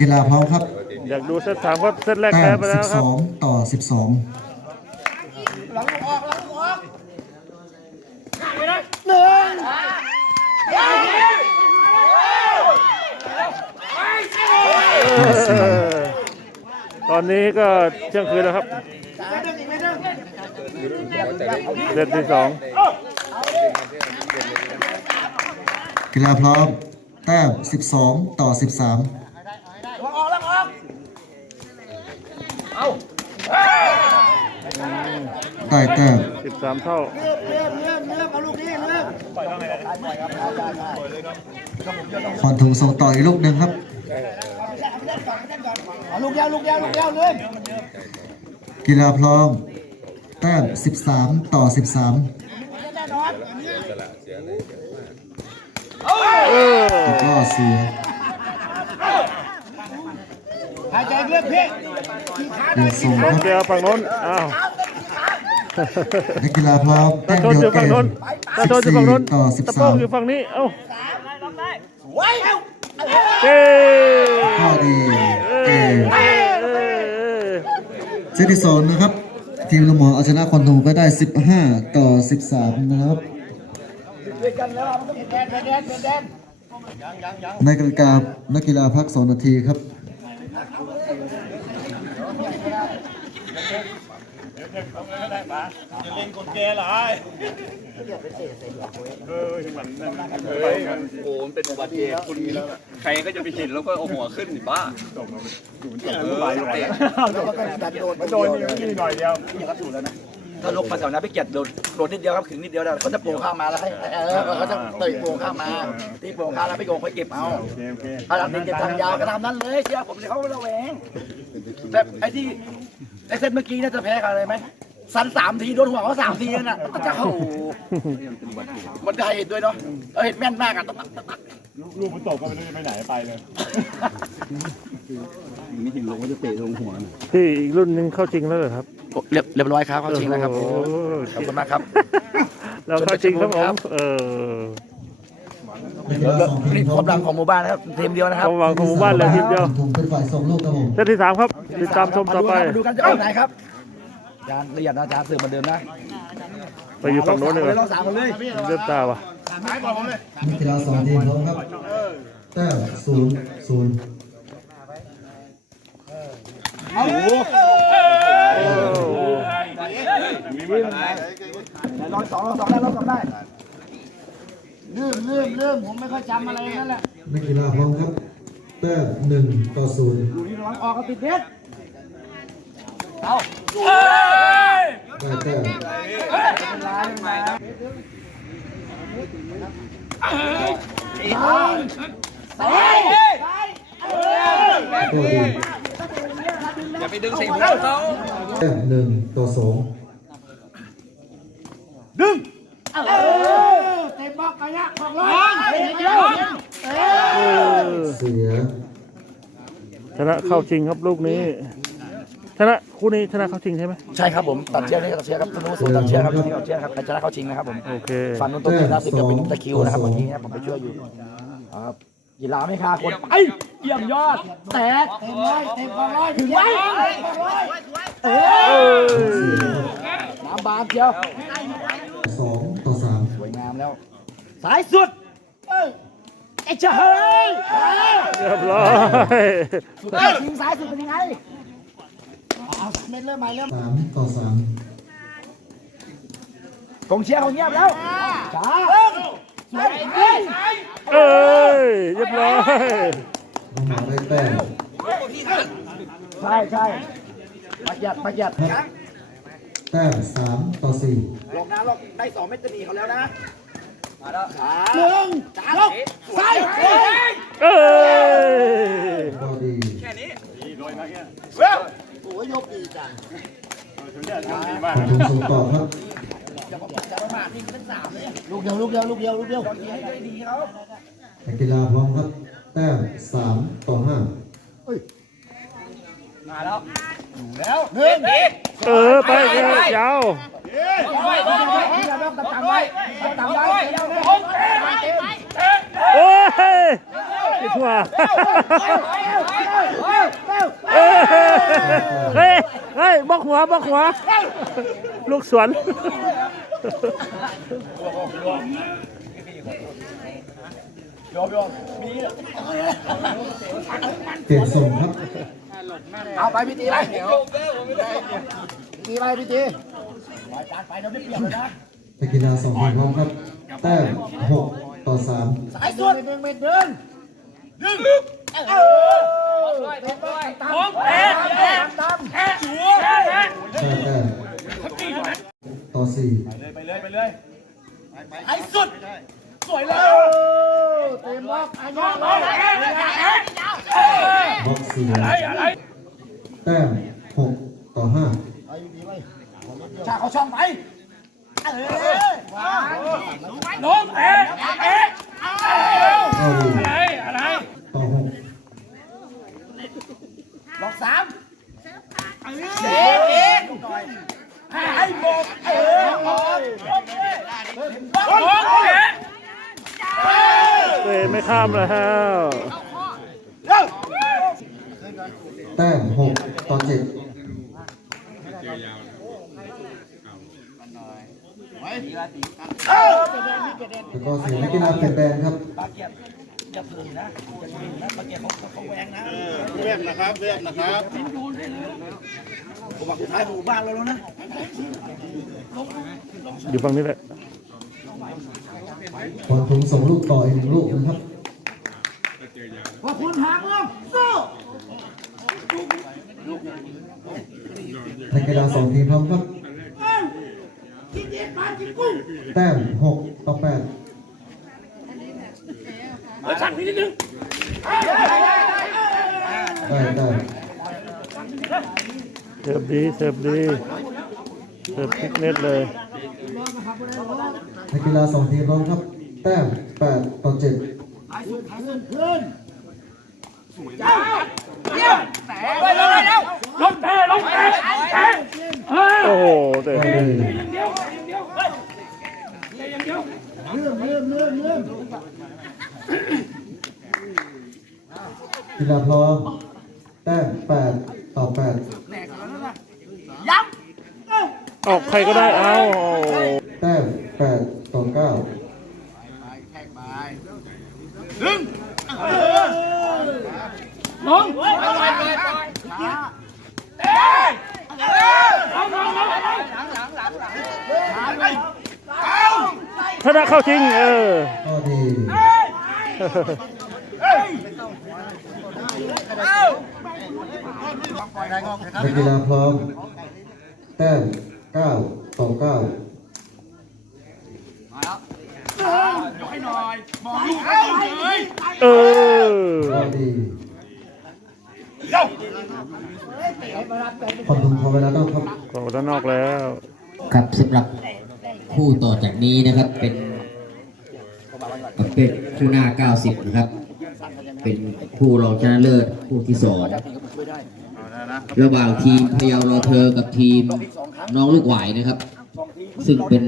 กกีฬาพร้อมครับอยากดูเซตสามครับเซตแรกแต้แพ้มไปแล้วครับ12ต่อ 12เออตอนนี้ก็เที่ยงคืนแล้วครับเซตที่สองกีฬาพร้อมแต้ม12 ต่อ 13 ได้แต้มสิบสามเท่าคอนถุงส่งต่ออีกลูกหนึ่งครับลูกยาวลูกยาวลูกยาวเลยกีฬาพร้อมแต้ม13 ต่อ 13เออแล้วก็เสีย หายใจเลือดพี่ เดือด ส่งกคองรับเชียร์ฝั่งโน้นอ้าวนักกีฬาพร้อมแต้ตามชนเดีอยวยู่เกฝั่งมโน้นตาชนอยู่ฝั่งโน้น14ต่อตะโป้งอยู่13ฝั่งนี้ เอ้าไว้เอ้าเก้ข้อดีเกมเออเซตที่สองนะครับ ทีมละหมอเอาชนะคอนโทไปได้ 15 ต่อ 13 นะครับด้วยกันแล้วมันต้อง แดนแดนแดนแดนในกติกานักกีฬาพัก2นาทีครับโอ้มันเป็นอุบัติเหตุคุณใครก็จะไปเห็นแล้วก็เอาหัวขึ้นดิบ้าเออเตะโดนนี่หน่อยเดียวถ้าลกมาแถวนั้นไปเกียดโดนโดนนิดเดียวครับถึงนิดเดียวแล้วเขาจะโป่งข้ามมาแล้วให้เออเขาจะเตะโป่งข้ามมาตีโป่งข้ามแล้วไปโกงค่อยเก็บเอาถ้าทำเก็บทางยาวก็ทำนั้นเลยเชื่อผมเลยเขาไม่ระแวงแบบไอ้ที่ไอ้เซตเมื่อกี้น่าจะแพ้กันเลยไหมสันสามทีโดนหัวเขาสามทีนั่นน่ะมันจะเข้ามันได้เห็นด้วยเนาะเออเห็นแม่นมากอะลูกมันตกก็ไม่รู้จะไปไหนไปเลยไม่ถึงลงก็จะเตะลงหัวพี่อีกรุ่นหนึงเข้าจริงแล้วเหรอครับ เรียบเรียบร้อยครับเข้าชิงแล้วครับผมโอ้โห ขอบคุณมากครับเราเข้าจริงครับผมเออนักกีฬาสองทีนี่มพร้คอวามมดังของหมู่บ้านนะครับทีมเดียวนะครับความหวังของหมู่บ้านเลยทีเดียวถุงเป็นฝ่ายส่งลูกครับผมเซตที่สามครับติดตามชมมาต่อดูไปครับมาดูกันจะเอาไหนครับอาจารย์ละเอียดนะอาจารย์สื่อเหมือนเดิมนะไปอยู่ฝั่งโน้นเลยลองสามคนเลยเลือดตาวะนักกีฬาสองทีมพร้อมครับแต้มศูนย์ศูนย์ ลองสองลองสองได้ลองสองได้ลืมลืมลืมผมไม่ค่อยจำอะไรนั่นแหละนักกีฬาพร้อมครับแต้มหนึ่งต่อศูนย์ดูนี่ลองออกก็ติดเน็ตได้แต้มโอ้ดีอย่าไปดึงใส่หัวเขาแต้มหนึ่งต่อสอง เต็มบล็อกไปนะบอกเลยเสียชนะเข้าจริงครับลูกนี้ชนะคู่นี้ชนะเข้าจริงใช่ไหมใช่ครับผมตัดเชือกนี่ตัดเชือกครับธนูสูตัดเชือกครับนี่ตัดเชือกครับใครชนะเข้าชิงนะครับผมโอเคฟันนุ่นต้นตีนะสิบกับเป็นตะคริวนะครับเมื่อกี้นะผมไปช่วยอยู่ครับกีฬาไม่คาคนไอ้เยี่ยมยอด แตกเต็มร้อยเต็มกองร้อยถึงไว้เออน้ำบานเชียว สายสุดเอ้ยไอ้เจ้าเฮ้ยเรียบร้อยสุดยอดยิงสายสุดเป็นยังไงเอาเม็ดเริ่มใหม่เริ่มสามต่อสามกองเชียร์เขาเงียบแล้วช้าเฮ้ยเฮ้ยเอ้ยเรียบร้อยน้องหมาได้แต้มใช่ใช่ประหยัดประหยัดแต้มสามต่อสี่ลงนะลงได้สองเมตรจะหนีเขาแล้วนะมาแล้ว หนึ่งลงใส่เอ้ยก็ดีโอ้ยยกดีจังขอบคุณส่งต่อครับจะประมาทนี่เป็นสามเลยลูกเดียวลูกเดียวลูกเดียวลูกเดียวให้ได้ดีเขานักกีฬาพร้อมครับแต้มสามต่อห้าหนึ่งเออไปเร็วยาวไว้ไว้ไว้ไว้ตามไว้ตามไว้ โอ้ยหัวเฮ้ยเฮ้ยบอกหัวบอกหัว ลูกสวนเปลี่ยนส่งครับ เอาไปพี่ตีไปพี่ตีไปพี่ตี นไปเดี๋ยวไม่เปลี่ยนเลยนะนักกีฬาสองทีมพร้อมครับ แต้มหกต่อสามสายสุดหนึ่งเมตรเดินดึงเออตามตามตามได้แต้มต่อสี่ไปเลยไปเลยไอ้สุด สวยเลยเต็มล็อกไอ้ยอดเลยบล็อกสี่แต้มหกต่อห้า ชาเขาช่องไปเออล้มเอ๊ะเอ๊ะเข้าดีต่อหกล็อกสามเอ๊ะเอ๊ะไอ้โบกเออล็อกเอ๊ะเฮ้ยไม่ข้ามแล้วแต้มหกต่อเจ็ด แล้วก็เสียงนักกีฬาเปลี่ยนแปลงครับปาเกียบอย่าเผลอนะอย่าเผลอนะปาเกียบเขาเขาแหวงนะเรียบนะครับเรียบนะครับผมบอกสุดท้ายหมู่บ้านเราแล้วนะอยู่ฝั่งนี้แหละบอลถุงส่งลูกต่ออีกหนึ่งลูกนะครับ พอคุณหาเมืองสู้นักกีฬาสองทีมพร้อมครับกินเด็ดมากินกุ้งแต้มหกต่อแปดเออช่างพี่นิดนึงได้แต้มเสิร์ฟดีเสิร์ฟดีเสิร์ฟพลิกเน็ตเลยนักกีฬาสองทีมพร้อมครับ แต้มแปดต่อเจ็ด ไปเลยแล้วโอ้โหแต่ได้เลยกีฬาพร้อมแต้มแปดต่อแปดย้ออกใครก็ได้ เอาโอ้โห แต้มแปดต่อเก้าำลงไปไปไป ชนะเข้าจริง เออดีนักกีฬาพร้อม แต้มเก้าต่อเก้าเออก็ดีคนทุมพอเวลาต้องครับออกด้านอกแล้ว ครับสำหรับ คู่ต่อจากนี้นะครับเป็นประเภทคู่หน้า 90 นะครับ เป็นคู่รองชนะเลิศคู่ที่สองระหว่างทีมพยารอเธอกับทีมน้องลูกไหวนะครับ ซึ่งเป็น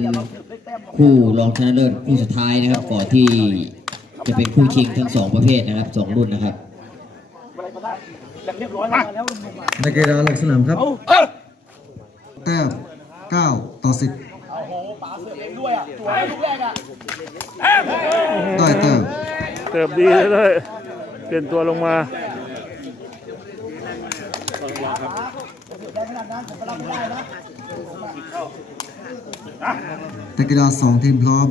คู่รองชนะเลิศคู่สุดท้ายนะครับก่อนที่จะเป็นคู่ชิงทั้งสองประเภทนะครับสองรุ่นนะครับในเกกีฬาลงสนามครับแอ้าว9ต่อสิบ ตัวลูกแรกอะได้แต้มเสิร์ฟดีเลยเปลี่ยนตัวลงมานักกีฬาสองทีมพร้อม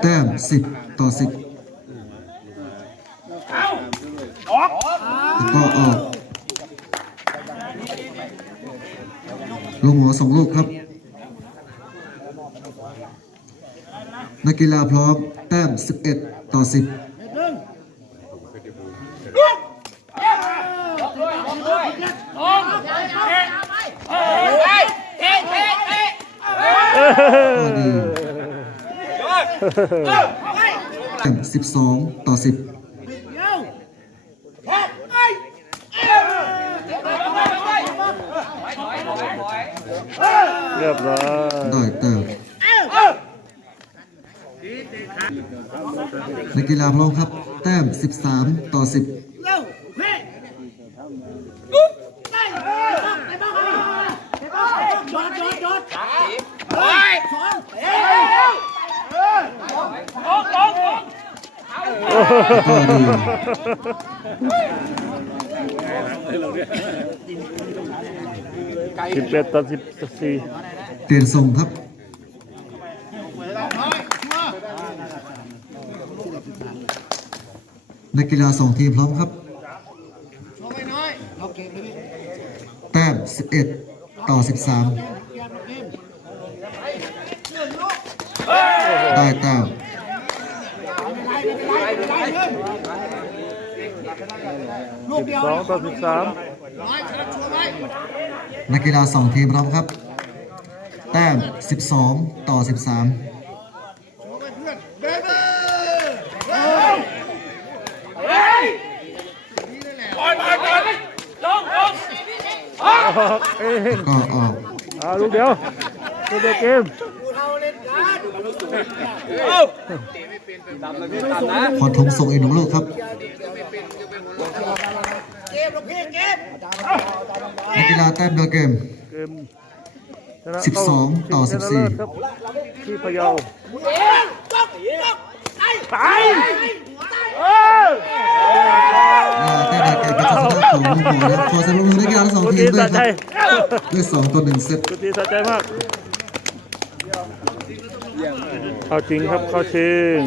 แต้มสิบต่อสิบแล้วก็ออกลงหัวสองลูกครับ นักกีฬาพร้อมแต้ม 11 ต่อ 10ดีแต้ม12 ต่อ 10 เรียบร้อย ได้แต้ม นักกีฬาพร้อมครับ แต้ม 13 ต่อ 10ก็ดีสิบเอ็ดต่อสิบสี่เปลี่ยนทรงครับ นักกีฬาสองทีมพร้อมครับ แต้ม 11 ต่อ 13 ได้แต้มสองต่อสิบสามนักกีฬาสองทีมพร้อมครับ แต้ม 12 ต่อ 13 อ อกเองก็ออกอ่าลูกเดียวลูกเดียวเกมพรทงส่งอีกหนึ่งลูกครับนักกีฬาแต้มเดียวเกมเกมชนะสิบสองต่อเข้าสิบสี่ชนะเลิศครับที่พะเยาไปเอออ่าแต้มเดียวเกมเป็นชัยชนะของมุมหมอนะครับขอสนับสนุนนักกีฬาทั้งสองคุณทีตีมด้วสะยคใจรับ ด้วยสองต่อหนึ่งเซตคุณตีสะใจมาก เข้าจริงครับเข้าจริง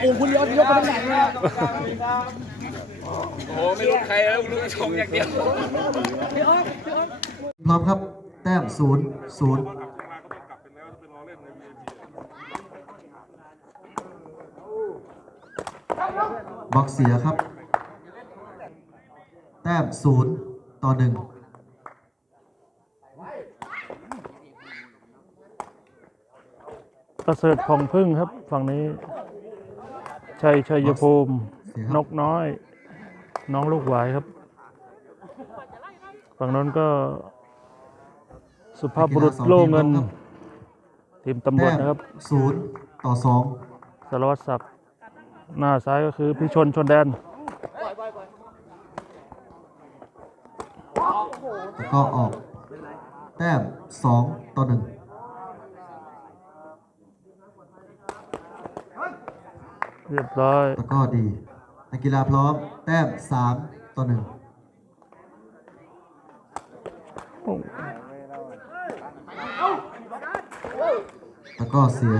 โอ้ไม่รู้ใครแล้วรู้ชงอย่างเดียวพร้อมครับ แต้มศูนย์ศูนย์บล็อกเสียครับ แต้มศูนย์ต่อหนึ่ง ประเสริฐผ่องพึ่งครับ ฝั่งนี้ ชัยชัยภูมิ นกน้อย น้องลูกหวายครับ ฝั่งนั้นก็ สุภาพบุรุษโล่เงิน ทีมตำรวจนะครับศูนย์ต่อสองสารวัตรศักดิ์หน้าซ้ายก็คือพี่ชนชนแดนแล้วก็ออก แต้มสองต่อหนึ่ง เรียบร้อยแล้วก็ดีนักกีฬาพร้อม แต้มสามต่อหนึ่งแล้วก็เสีย